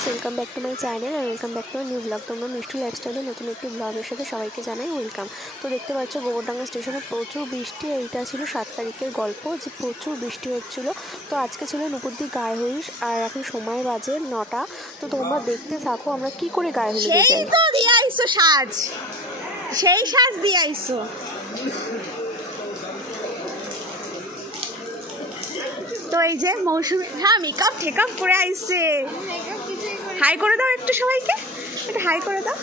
Guys, welcome back to my channel আর welcome back to new blog. তোমরা মিষ্টু লাইফস্টাইলের নতুন একটি ব্লগের সাথে সবাইকে জানাই ওয়েলকাম। তো দেখতে পাচ্ছ গোবরডাঙ্গা স্টেশনে প্রচুর বৃষ্টি। এইটা ছিল 7 তারিখের গল্প যে প্রচুর বৃষ্টি হচ্ছিল। তো আজকে ছিল নূপুরদি গায়ে হলুদ আর এখন সময় বাজে 9টা। তো তোমরা দেখতে থাকো আমরা কি করে গায়ে হলুদে যাই। সেই তো দিয়ে আইছো সাজ, সেই সাজ দিয়ে আইছো। তো এই যে মৌসুমী, হ্যাঁ মেকআপ ঠেকআপ করে আইছে। হাই করে দাও একটু সবাইকে, একটু হাই করে দাও।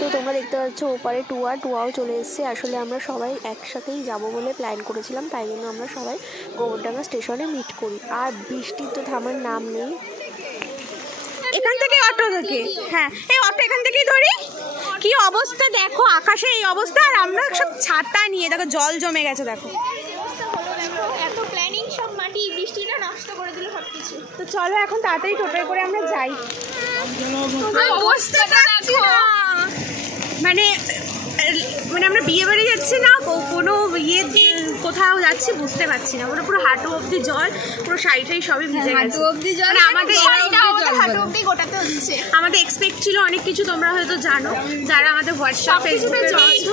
তো তোমরা দেখতে পাচ্ছ ওপারে টুয়াও চলে এসেছে। আসলে আমরা সবাই একসাথেই যাব বলে প্ল্যান করেছিলাম, তাই জন্য আমরা সবাই গোবরডাঙ্গা স্টেশনে মিট করি। আর বৃষ্টির তো থামার নাম নেই। এখান থেকে অটো থেকে, হ্যাঁ এই অটো এখান থেকেই ধরি। কি অবস্থা দেখো, আকাশে এই অবস্থা, আর আমরা সব ছাতা নিয়ে দেখো জল জমে গেছে। দেখো এত প্ল্যানিং সব মাটি বৃষ্টিটা নষ্ট করে দিল সবকিছু। তো চলো এখন তাড়াতাড়ি টোটোয় করে আমরা যাই। অবস্থাটা দেখো, মানে মানে আমরা বিয়ে বাড়ি যাচ্ছি না কোনো ইয়ে কোথাও যাচ্ছি বুঝতে পারছি না। মানে পুরো হাঁটু অব্দি জল, পুরো শাড়িটাই সবই ভিজে গেছে। মানে হাঁটু অবধি গোটাতে হচ্ছে। আমাদের এক্সপেক্ট ছিল অনেক কিছু, তোমরা হয়তো জানো যারা আমাদের হোয়াটসঅ্যাপ ফেসবুকে রয়েছে,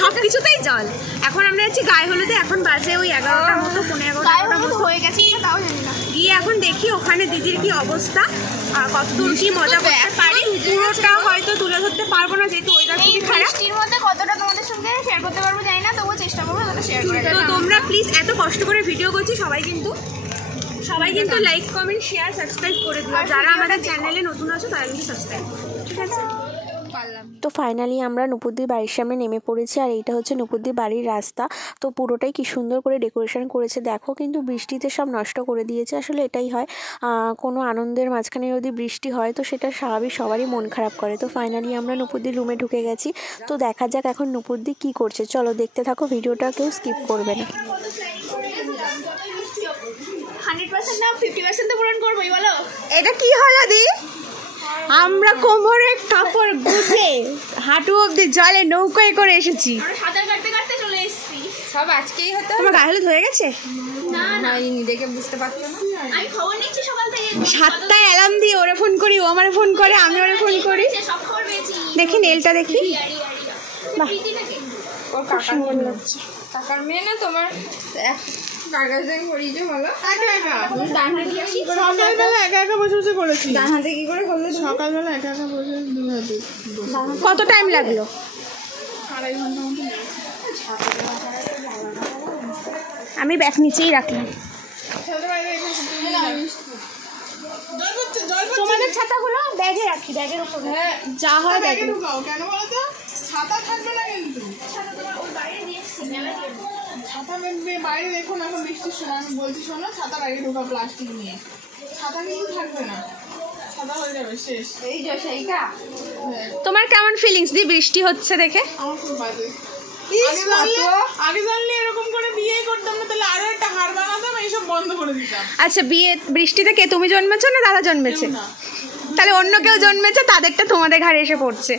সব কিছুতেই জল। এখন আমরা যাচ্ছি গায়ে হলুদে, এখন বাজে ওই 11টার মতো, 11:15 মতো হয়ে গেছে তাও জানি না। গিয়ে এখন দেখি ওখানে দিদির কি অবস্থা, কত দূর কি মজা করতে পারি। পুরোটা হয়তো তুলে ধরতে পারবো না যেহেতু ওয়েদার খুবই খারাপ। বৃষ্টির মধ্যে কতটা তোমাদের সঙ্গে শেয়ার করতে পারবো জানি না, তবুও চেষ্টা করবো তাহলে শেয়ার করে। তো তোমরা প্লিজ এত কষ্ট করে ভিডিও করছি, সবাই কিন্তু লাইক কমেন্ট শেয়ার সাবস্ক্রাইব করে দিও। যারা আমাদের চ্যানেলে নতুন আছো তারা কিন্তু সাবস্ক্রাইব, ঠিক আছে? তো ফাইনালি আমরা নূপুরদির বাড়ির সামনে নেমে পড়েছি। আর এইটা হচ্ছে নূপুরদির বাড়ির রাস্তা। তো পুরোটাই কি সুন্দর করে ডেকোরেশন করেছে দেখো, কিন্তু বৃষ্টিতে সব নষ্ট করে দিয়েছে। আসলে এটাই হয়, কোনো আনন্দের মাঝখানে যদি বৃষ্টি হয় তো সেটা স্বাভাবিক, সবারই মন খারাপ করে। তো ফাইনালি আমরা নূপুরদির রুমে ঢুকে গেছি। তো দেখা যাক এখন নূপুরদি কি করছে। চলো দেখতে থাকো, ভিডিওটা কেউ স্কিপ করবে না। 100% না 50% তো পূরণ করবোই, বলো। এটা কি হলো দি? আমরা কোমরে কাপড় গুজে হাঁটু অব্দি জলে নৌকায় করে এসেছি। আমরা সাঁতার কাটতে কাটতে চলে এসেছি। সব আজকেই হতো। তোমার গায়ে হলুদ হয়ে গেছে? না না, হয়নি, দেখে বুঝতে পারছো না। আমি খবর নিচ্ছি সকাল থেকে। 7টায় অ্যালার্ম দিয়ে ওরে ফোন করি, ও আমারে ফোন করে, আমি ওরে ফোন করি। সব খবর পেয়েছি। দেখি নেলটা দেখি। বাহ, ওর কাকার লাগছে। কাকার মেয়ে না তোমার এক কাগজ দিয়ে করিয়েছো বলো? সকালবেলা একা একা বসে বসে করেছি। ডান হাতে কি করে করলে? সকালবেলা একা একা বসে দুই হাতে। কত টাইম লাগলো? 2.5 ঘন্টা মতো। আমি ব্যাগ নিচেই রাখলাম। তোমাদের ছাতাগুলো ব্যাগে রাখি, ব্যাগের উপরে যা হয় ব্যাগে ঢুকাও। কেন বলো তো? ছাতা থাকবে না কিন্তু। ছাতা বাইরে দেখুন, এখন বৃষ্টির সময় আমি বলছি শোনো, ছাতা বাইরে ঢোকাও প্লাস্টিক নিয়ে। ছাতা কিন্তু থাকবে না, ছাতা হয়ে যাবে শেষ। এই যে সেইটা। তোমার কেমন ফিলিংস দি বৃষ্টি হচ্ছে দেখে? আমার খুব বাজে। আগে জানলে এরকম করে বিয়ে করতাম না, তাহলে আরো একটা হার বানাতাম, এইসব বন্ধ করে দিতাম। আচ্ছা, বিয়ে বৃষ্টিতে কে, তুমি জন্মেছো না দাদা জন্মেছে? তাহলে অন্য কেউ জন্মেছে, তাদেরটা তোমাদের ঘাড়ে এসে পড়ছে।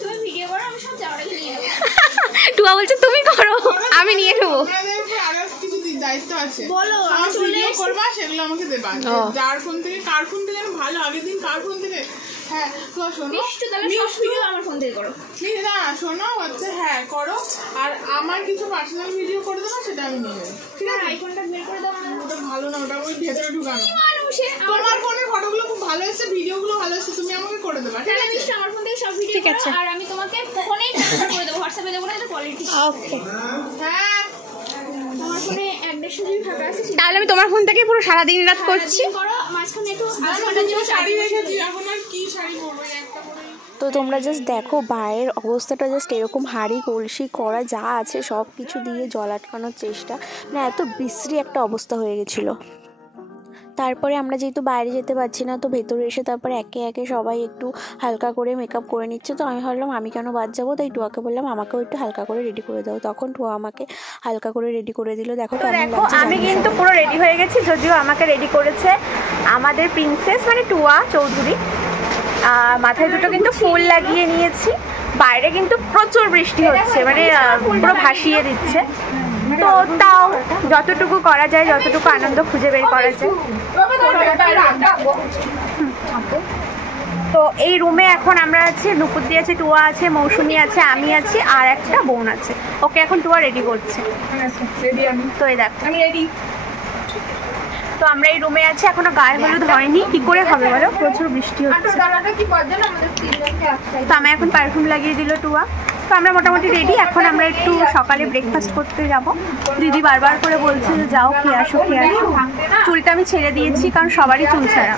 তুমি ভিডিও করো, আমি সব জায়গায় নিয়ে নেব। টুয়া বলছে তুমি করো, আমি নিয়ে নেবো। আরো কিছু দায়িত্ব আছে, বলো। আমি ভিডিও করবা, সেগুলো আমাকে দেবা। যার ফোন থেকে, কার ফোন থেকে ভালো, আগের দিন কার ফোন থেকে। হ্যাঁ তো শোনো, ভিডিও আমার ফোন থেকে করো। না শোনো হচ্ছে, হ্যাঁ করো। আর আমার কিছু পার্সোনাল ভিডিও করে দেবো, সেটা আমি নিয়ে নেবো, ঠিক আছে? আইফোনটা বের করে দাও। ওটা ভালো না, ওটা ওই ভেতরে ঢুকানো। তোমার ফোনের ফটোগুলো খুব ভালো এসেছে, ভিডিওগুলো ভালো এসেছে, তুমি আমাকে করে দেবা, ঠিক আছে? আমার ফোন থেকে সব ভিডিও ঠিক আছে। আর আমি তোমাকে ফোনেই ট্রান্সফার করে দেবো, হোয়াটসঅ্যাপে দেবো না, এটা কোয়ালিটি। ওকে, হ্যাঁ আমার ফোনে 1-1.5 GB টাকা আছে। তাহলে আমি তোমার ফোন থেকেই পুরো সারাদিন রাত করছি। করো, মাঝখানে একটু শাড়ি রেখেছি, এখন আর কি শাড়ি পরবো, একটা পরে। তো তোমরা জাস্ট দেখো বাইরের অবস্থাটা, জাস্ট এরকম হাঁড়ি কলসি কড়া যা আছে সব কিছু দিয়ে জল আটকানোর চেষ্টা, মানে এত বিশ্রী একটা অবস্থা হয়ে গেছিলো। তারপরে আমরা যেহেতু বাইরে যেতে পারছি না, তো ভেতরে এসে তারপরে একে একে সবাই একটু হালকা করে মেকআপ করে নিচ্ছে। তো আমি ভাবলাম আমি কেন বাদ যাবো, তাই টুয়াকে বললাম আমাকেও একটু হালকা করে রেডি করে দাও। তখন টুয়া আমাকে হালকা করে রেডি করে দিল। দেখো কেমন লাগছে। আমি কিন্তু পুরো রেডি হয়ে গেছি, যদিও আমাকে রেডি করেছে আমাদের প্রিন্সেস মানে টুয়া চৌধুরী। মাথায় দুটো কিন্তু ফুল লাগিয়ে নিয়েছি। বাইরে কিন্তু প্রচুর বৃষ্টি হচ্ছে, মানে পুরো ভাসিয়ে দিচ্ছে। তো তাও যতটুকু করা যায়, যতটুকু আনন্দ খুঁজে বের করা যায়। তো এই রুমে এখন আমরা আছি, নুপুরদি আছে, টুয়া আছে, মৌসুমি আছে, আমি আছি, আর একটা বোন আছে। ওকে এখন টুয়া রেডি করছে। তো এই দেখ আমি রেডি। তো আমরা এই রুমে আছি, এখনো গায়ে হলুদ হয়নি। কি করে হবে বলো, প্রচুর বৃষ্টি হচ্ছে। তো আমি এখন পারফিউম লাগিয়ে দিল টুয়া। তো আমরা মোটামুটি রেডি। এখন আমরা একটু সকালে ব্রেকফাস্ট করতে যাব। দিদি বারবার করে বলছে যে যাও খেয়ে আসো খেয়ে আসো। চুলটা আমি ছেড়ে দিয়েছি, কারণ সবারই চুল ছাড়া,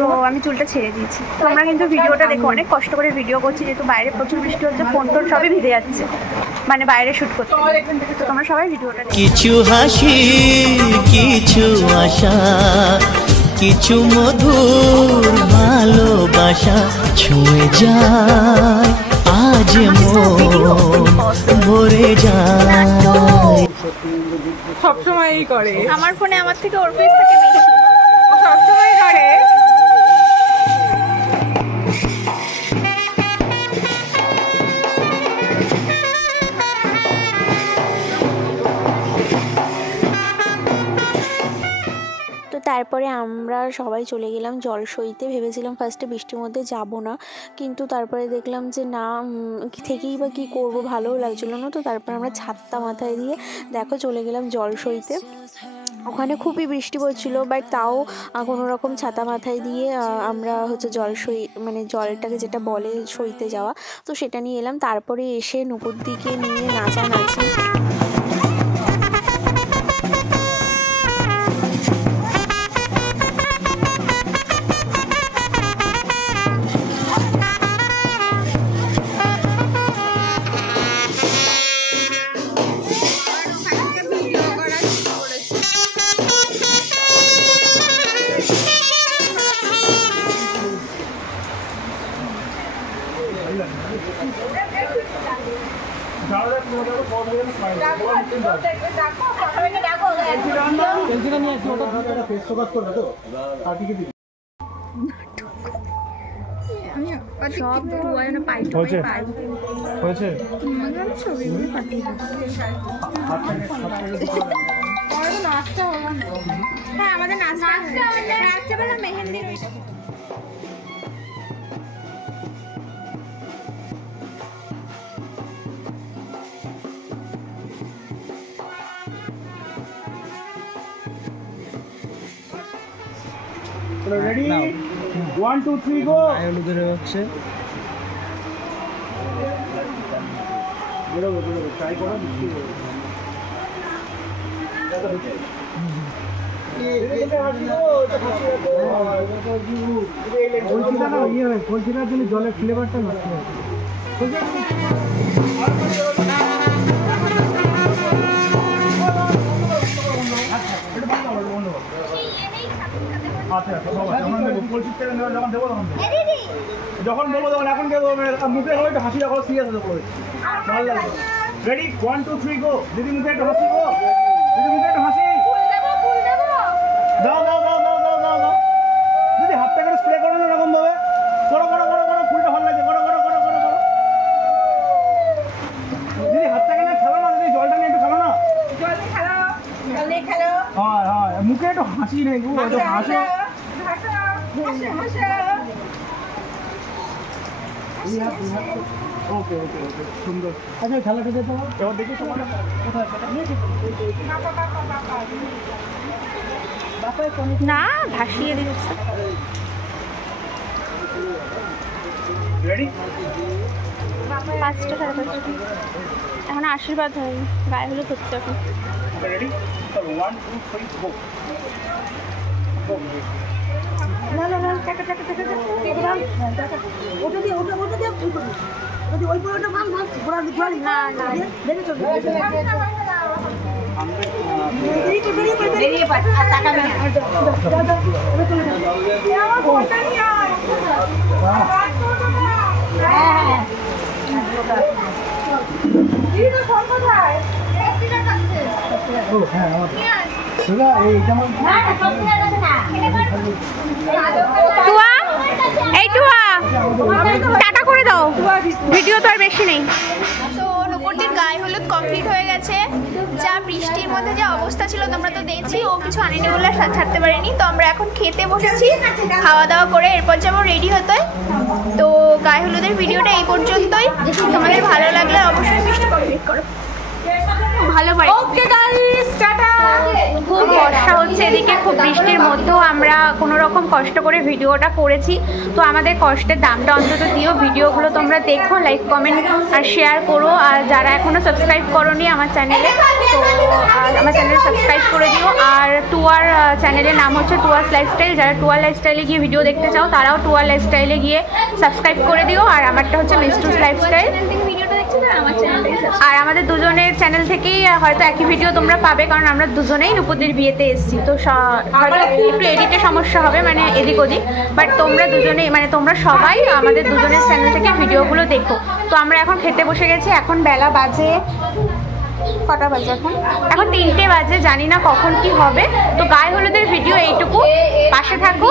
তো আমি চুলটা ছেড়ে দিয়েছি। তো আমরা কিন্তু ভিডিওটা দেখো অনেক কষ্ট করে ভিডিও করছি, যেহেতু বাইরে প্রচুর বৃষ্টি হচ্ছে, ফোন টোন সবই ভিজে যাচ্ছে, মানে বাইরে শ্যুট করতে। তো তোমরা সবাই ভিডিওটা দেখো। কিছু হাসি, কিছু আশা, কিছু মধুর ভালোবাসা ছুঁয়ে যায় আজ মন ভরে যায়। সবসময়ই করে আমার ফোনে আমার থেকে ওর ফেস থাকে বেশি। সবসময় করে। তো তারপরে আমরা সবাই চলে গেলাম জলসইতে। ভেবেছিলাম ফার্স্টে বৃষ্টির মধ্যে যাব না, কিন্তু তারপরে দেখলাম যে না, থেকেই বা কী করবো, ভালোও লাগছিলো না। তো তারপর আমরা ছাদটা মাথায় দিয়ে দেখো চলে গেলাম জলসইতে। ওখানে খুবই বৃষ্টি পড়ছিল, বাট তাও কোনো রকম ছাতা মাথায় দিয়ে আমরা হচ্ছে জলসই, মানে জলটাকে যেটা বলে সইতে যাওয়া, তো সেটা নিয়ে এলাম। তারপরে এসে নুপুরদিকে নিয়ে নাচানাচি। হ্যাঁ আমাদের নাচটা রাত্রেবেলা মেহেন্দির রেডি 1 2 3 গো। আয়ুল ধরে হচ্ছে বেরোবো ট্রাই করো। জলের ফ্লেভারটা নষ্ট হয়। যখন বলবো তখন এখন কে মুখে একটু হাসি রাখো, সিরিয়াস করে ভালো লাগবে। রেডি 1 2 3 গো। দিদি মুখে একটু হাসি গো, দিদি মুখে একটু হাসি দাও দাও দাও দাও দাও দাও দাও। দিদি হাতটা করে স্প্রে করো না এরকম ভাবে, করো করো করো করো, ফুলটা ভালো লাগছে, করো করো করো করো করো। দিদি হাতটা কেন খেলো না, দিদি জলটা নিয়ে একটু খেলো না, হ্যাঁ হ্যাঁ, মুখে একটু হাসি নেই গো, একটু হাসো। ওকে ওকে ওকে, সুন্দর। আচ্ছা খেলাটা যেতে হবে এবার, দেখি তোমার কোথায় না ভাসিয়ে দিচ্ছে। রেডি 5টা 5:30 এখন আশীর্বাদ হয়নি, গায়ে হলুদ হচ্ছে এখন। রেডি 1 2 3 গো। না না না টাকা টাকা টাকা ওটা দিয়ে ওটা ওটা দিয়ে যদি ওই পুরোটা ভাঙ ভাঙ পুরো দিতে না না দেখে চল বেরিয়ে পাঠ আর টাকা নেই দাদা ওটা চলে যাও আমার ফোনটা নিয়ে আয়। হ্যাঁ এই তো ফোন কোথায় এসিটা কাছে। ও হ্যাঁ আমার দাদা এই যেমন না না সবটা আছে না টুয়া এই টুয়া টাটা করে দাও, ভিডিও তো আর বেশি নেই। তো নুপুরদির গায়ে হলুদ কমপ্লিট হয়ে গেছে। যা বৃষ্টির মধ্যে যে অবস্থা ছিল তোমরা তো দেখছি, ও কিছু আনেনি বলে ছাড়তে পারিনি। তো আমরা এখন খেতে বসেছি, খাওয়া দাওয়া করে এরপর যাবো রেডি হতে। তো গায়ে হলুদের ভিডিওটা এই পর্যন্তই। তোমাদের ভালো লাগলে অবশ্যই মিষ্টি কমপ্লিট করো। ভালো পাই। Okay guys, tata. খুব বর্ষা হচ্ছে এদিকে, খুব বৃষ্টির মধ্যেও আমরা কোনো রকম কষ্ট করে ভিডিওটা করেছি। তো আমাদের কষ্টের দামটা অন্তত দিও। ভিডিওগুলো তোমরা দেখো, লাইক কমেন্ট আর শেয়ার করো। আর যারা এখনও সাবস্ক্রাইব করোনি আমার চ্যানেলে, তো আমার চ্যানেলে সাবস্ক্রাইব করে দিও। আর টুয়ার চ্যানেলের নাম হচ্ছে টুয়ার্স লাইফস্টাইল। যারা টুয়ার লাইফস্টাইলে গিয়ে ভিডিও দেখতে চাও তারাও টুয়ার লাইফস্টাইলে গিয়ে সাবস্ক্রাইব করে দিও। আর আমারটা হচ্ছে মিস্টুস লাইফস্টাইল। আর আমাদের দুজনের চ্যানেল থেকেই হয়তো একই ভিডিও তোমরা পাবে, কারণ আমরা দুজনেই নুপুরদের বিয়েতে এসেছি। তো হয়তো একটু এডিটের সমস্যা হবে, মানে এদিক ওদিক, বাট তোমরা দুজনেই, মানে তোমরা সবাই আমাদের দুজনের চ্যানেল থেকে ভিডিওগুলো দেখো। তো আমরা এখন খেতে বসে গেছি। এখন বেলা বাজে কটা বাজে? এখন 3টে বাজে। জানি না কখন কি হবে। তো গায়ে হলুদের ভিডিও এইটুকু। পাশে থাকো,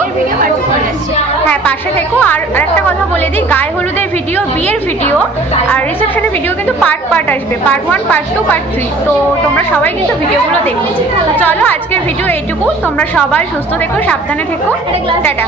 হ্যাঁ পাশে থেকো। আর একটা কথা বলে দিই, গায়ে হলুদের ভিডিও, বিয়ের ভিডিও আর রিসেপশনের ভিডিও কিন্তু পার্ট আসবে, পার্ট 1, পার্ট 2, পার্ট 3। তো তোমরা সবাই কিন্তু ভিডিওগুলো দেখো। চলো আজকের ভিডিও এইটুকু। তোমরা সবাই সুস্থ থেকো, সাবধানে থেকো, টাটা।